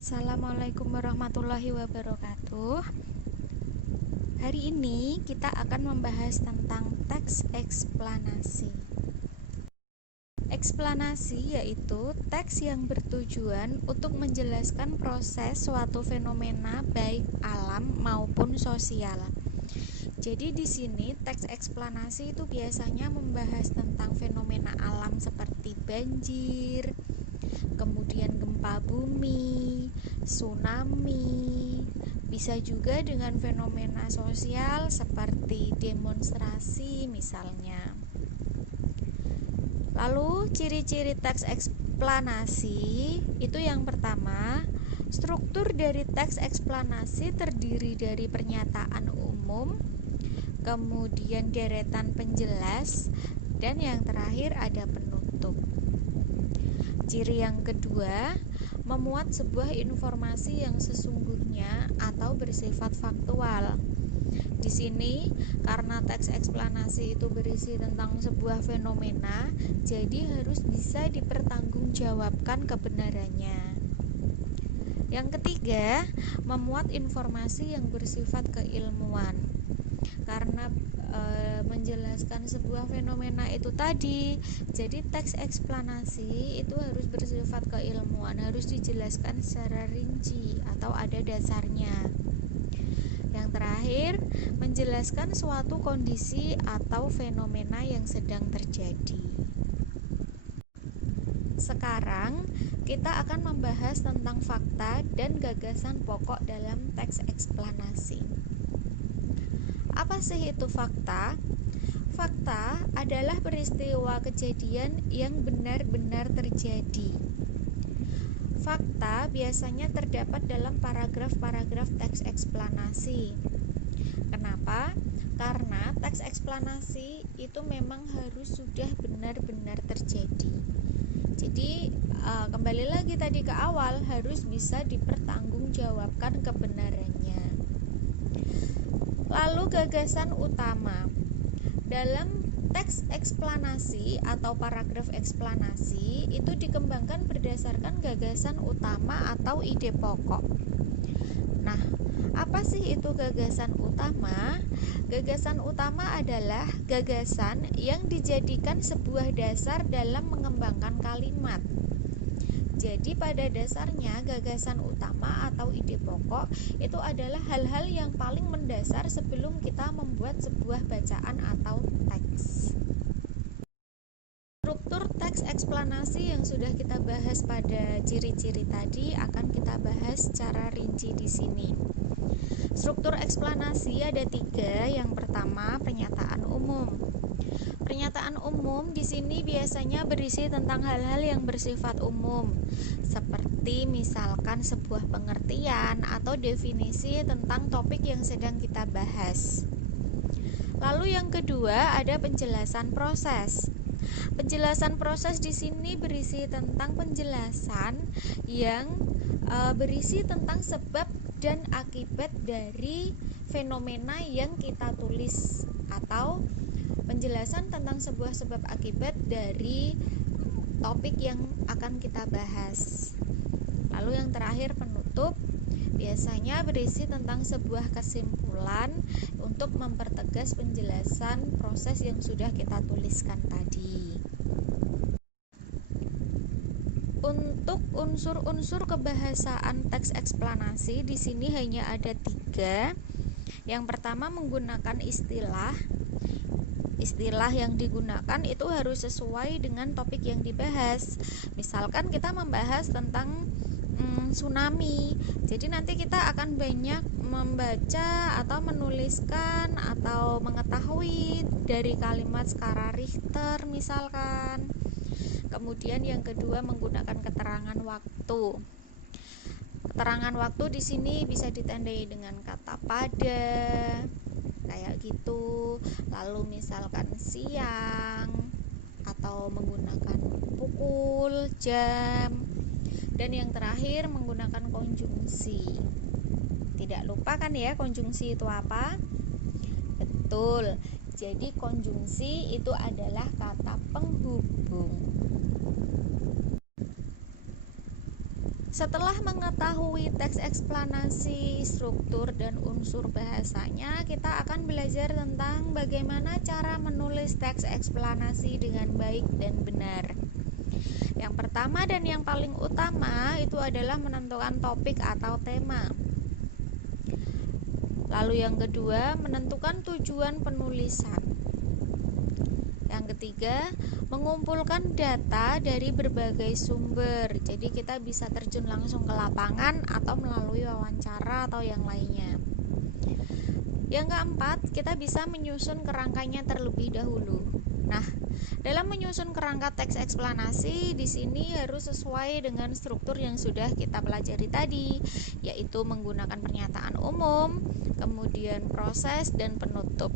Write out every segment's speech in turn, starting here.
Assalamualaikum warahmatullahi wabarakatuh. Hari ini kita akan membahas tentang teks eksplanasi. Eksplanasi yaitu teks yang bertujuan untuk menjelaskan proses suatu fenomena baik alam maupun sosial. Jadi di sini teks eksplanasi itu biasanya membahas tentang fenomena alam seperti banjir, kemudian gempa bumi, tsunami, bisa juga dengan fenomena sosial seperti demonstrasi misalnya. Lalu ciri-ciri teks eksplanasi itu yang pertama, struktur dari teks eksplanasi terdiri dari pernyataan umum, kemudian deretan penjelas, dan yang terakhir ada penutup. Ciri yang kedua, memuat sebuah informasi yang sesungguhnya atau bersifat faktual. Di sini karena teks eksplanasi itu berisi tentang sebuah fenomena, jadi harus bisa dipertanggungjawabkan kebenarannya. Yang ketiga, memuat informasi yang bersifat keilmuan. Karena menjelaskan sebuah fenomena itu tadi, jadi teks eksplanasi itu harus bersifat keilmuan, harus dijelaskan secara rinci atau ada dasarnya. Yang terakhir, menjelaskan suatu kondisi atau fenomena yang sedang terjadi. Sekarang kita akan membahas tentang fakta dan gagasan pokok dalam teks eksplanasi. Apa sih itu fakta? Fakta adalah peristiwa kejadian yang benar-benar terjadi. Fakta biasanya terdapat dalam paragraf-paragraf teks eksplanasi. Kenapa? Karena teks eksplanasi itu memang harus sudah benar-benar terjadi. Jadi kembali lagi tadi ke awal, harus bisa dipertanggungjawabkan kebenarannya. Lalu gagasan utama. Dalam teks eksplanasi atau paragraf eksplanasi itu dikembangkan berdasarkan gagasan utama atau ide pokok. Nah, apa sih itu gagasan utama? Gagasan utama adalah gagasan yang dijadikan sebuah dasar dalam mengembangkan kalimat. Jadi pada dasarnya gagasan utama atau ide pokok itu adalah hal-hal yang paling mendasar sebelum kita membuat sebuah bacaan atau teks. Struktur teks eksplanasi yang sudah kita bahas pada ciri-ciri tadi akan kita bahas secara rinci di sini. Struktur eksplanasi ada 3. Yang pertama, pernyataan umum. Pernyataan umum di sini biasanya berisi tentang hal-hal yang bersifat umum, seperti misalkan sebuah pengertian atau definisi tentang topik yang sedang kita bahas. Lalu yang kedua ada penjelasan proses. Penjelasan proses di sini berisi tentang penjelasan yang berisi tentang sebab dan akibat dari fenomena yang kita tulis, atau penjelasan tentang sebuah sebab akibat dari topik yang akan kita bahas. Lalu yang terakhir penutup, biasanya berisi tentang sebuah kesimpulan untuk mempertegas penjelasan proses yang sudah kita tuliskan tadi. Untuk unsur-unsur kebahasaan teks eksplanasi di sini hanya ada 3. Yang pertama, menggunakan istilah. Istilah yang digunakan itu harus sesuai dengan topik yang dibahas. Misalkan kita membahas tentang tsunami, jadi nanti kita akan banyak membaca atau menuliskan atau mengetahui dari kalimat skala Richter misalkan. Kemudian yang kedua, menggunakan keterangan waktu. Keterangan waktu di sini bisa ditandai dengan kata pada, kayak gitu. Lalu misalkan siang, atau menggunakan pukul, jam. Dan yang terakhir menggunakan konjungsi. Tidak lupa kan ya, konjungsi itu apa? Betul. Jadi konjungsi itu adalah kata penghubung. Setelah mengetahui teks eksplanasi, struktur, dan unsur bahasanya, kita akan belajar tentang bagaimana cara menulis teks eksplanasi dengan baik dan benar. Yang pertama dan yang paling utama itu adalah menentukan topik atau tema. Lalu yang kedua, menentukan tujuan penulisan. Yang ketiga, mengumpulkan data dari berbagai sumber. Jadi kita bisa terjun langsung ke lapangan atau melalui wawancara atau yang lainnya. Yang keempat, kita bisa menyusun kerangkanya terlebih dahulu. Nah, dalam menyusun kerangka teks eksplanasi di sini harus sesuai dengan struktur yang sudah kita pelajari tadi, yaitu menggunakan pernyataan umum, kemudian proses dan penutup.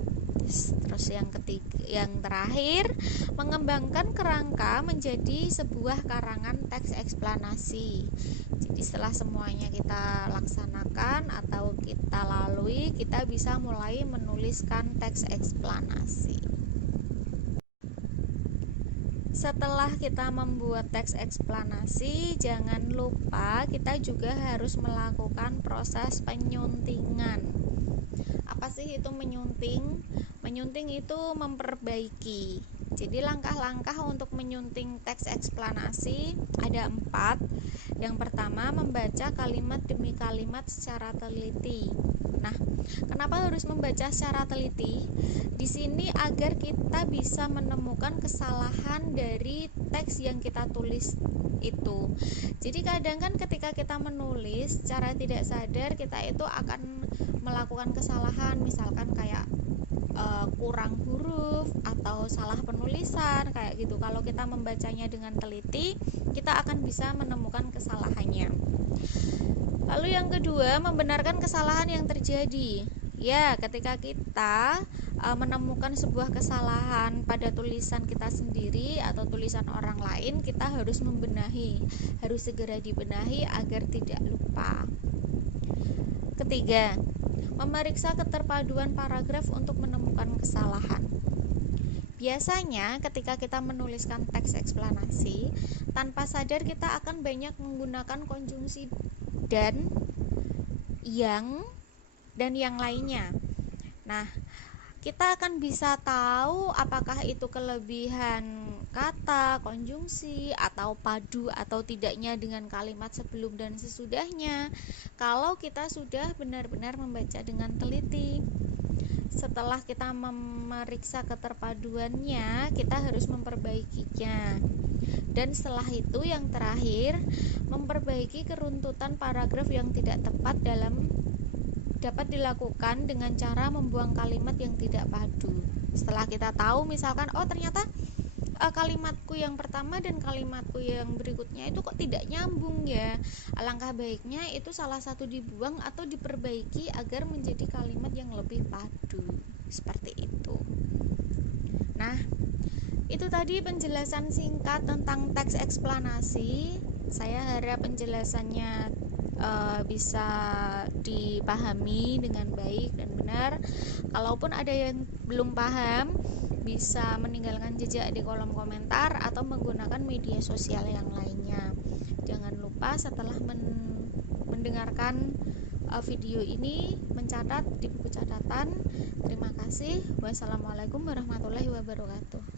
Terus yang terakhir, mengembangkan kerangka menjadi sebuah karangan teks eksplanasi. Jadi setelah semuanya kita laksanakan atau kita lalui, kita bisa mulai menuliskan teks eksplanasi. Setelah kita membuat teks eksplanasi, jangan lupa kita juga harus melakukan proses penyuntingan. Apa sih itu menyunting? Menyunting itu memperbaiki. Jadi langkah-langkah untuk menyunting teks eksplanasi ada 4. Yang pertama, membaca kalimat demi kalimat secara teliti. Nah, kenapa harus membaca secara teliti? Di sini agar kita bisa menemukan kesalahan dari teks yang kita tulis itu. Jadi kadang kan ketika kita menulis secara tidak sadar, kita itu akan melakukan kesalahan, misalkan kayak kurang huruf atau salah penulisan kayak gitu. Kalau kita membacanya dengan teliti, kita akan bisa menemukan kesalahannya. Lalu yang kedua, membenarkan kesalahan yang terjadi. Ya, ketika kita menemukan sebuah kesalahan pada tulisan kita sendiri atau tulisan orang lain, kita harus membenahi, harus segera dibenahi agar tidak lupa. Ketiga, memeriksa keterpaduan paragraf untuk menemukan kesalahan. Biasanya ketika kita menuliskan teks eksplanasi, tanpa sadar kita akan banyak menggunakan konjungsi dan, yang, dan yang lainnya. Nah, kita akan bisa tahu apakah itu kelebihan kata, konjungsi, atau padu atau tidaknya dengan kalimat sebelum dan sesudahnya kalau kita sudah benar-benar membaca dengan teliti. Setelah kita memeriksa keterpaduannya, kita harus memperbaikinya. Dan setelah itu yang terakhir, memperbaiki keruntutan paragraf yang tidak tepat dapat dilakukan dengan cara membuang kalimat yang tidak padu. Setelah kita tahu misalkan, oh ternyata kalimatku yang pertama dan kalimatku yang berikutnya itu kok tidak nyambung ya. Alangkah baiknya itu salah satu dibuang atau diperbaiki agar menjadi kalimat yang lebih padu. Seperti itu. Nah, itu tadi penjelasan singkat tentang teks eksplanasi. Saya harap penjelasannya bisa dipahami dengan baik dan benar. Kalaupun ada yang belum paham, bisa meninggalkan jejak di kolom komentar atau menggunakan media sosial yang lainnya. Jangan lupa setelah mendengarkan video ini mencatat di buku catatan. Terima kasih. Wassalamualaikum warahmatullahi wabarakatuh.